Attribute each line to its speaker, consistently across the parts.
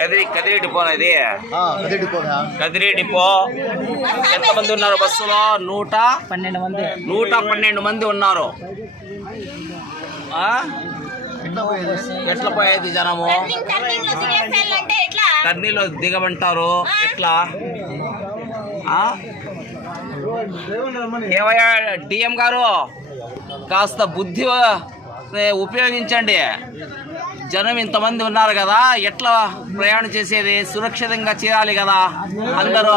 Speaker 1: Kadiri Kadiri depot ఇది. Kadiri depot ఎంతమంది ఉన్నారు బస్సులో? నూట?
Speaker 2: పన్నెండు మంది.
Speaker 1: నూట పన్నెండు మంది ఉన్నారు. ఆ?
Speaker 3: ఎట్లా పోయేది?
Speaker 1: ఎట్లా పోయేది జనము?
Speaker 4: టర్నింగ్ టర్నింగ్లో దిగేసేయాలంటే ఎట్లా?
Speaker 1: కర్నీలో దిగమంటారు. ఎట్లా? ఆ? ఏమయ్యా డిఎం గారు? కాస్త బుద్ధి ఉపయోగించండి. జనం ఇంతమంది ఉన్నారు కదా ఎట్లా ప్రయాణం చేసేది సురక్షితంగా చేయాలి కదా అందరూ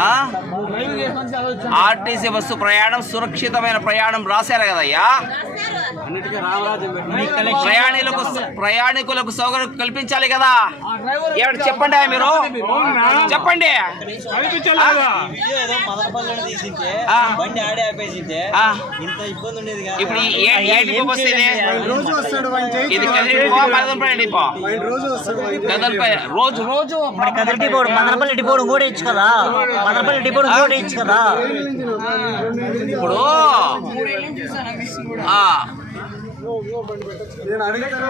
Speaker 1: ఆ? ఆర్టీసీ బస్సు ప్రయాణం సురక్షితమైన ప్రయాణం రాశారు కదయ్యా ప్రయాణికులకు ప్రయాణికులకు సౌకర్యం కల్పించాలి కదా ఏమిటి చెప్పండి మీరు చెప్పండి ఇప్పుడు ఏ బస్సు ఇది
Speaker 3: రోజు రోజు
Speaker 2: కదిరి డిపోడు మదనపల్లి డిపోడు కూడా ఇచ్చు కదా. మదనపల్లి డిపోడు కూడా ఇచ్చు కదా.
Speaker 1: ఇప్పుడు ఆ.
Speaker 3: నేను అడుగుతాను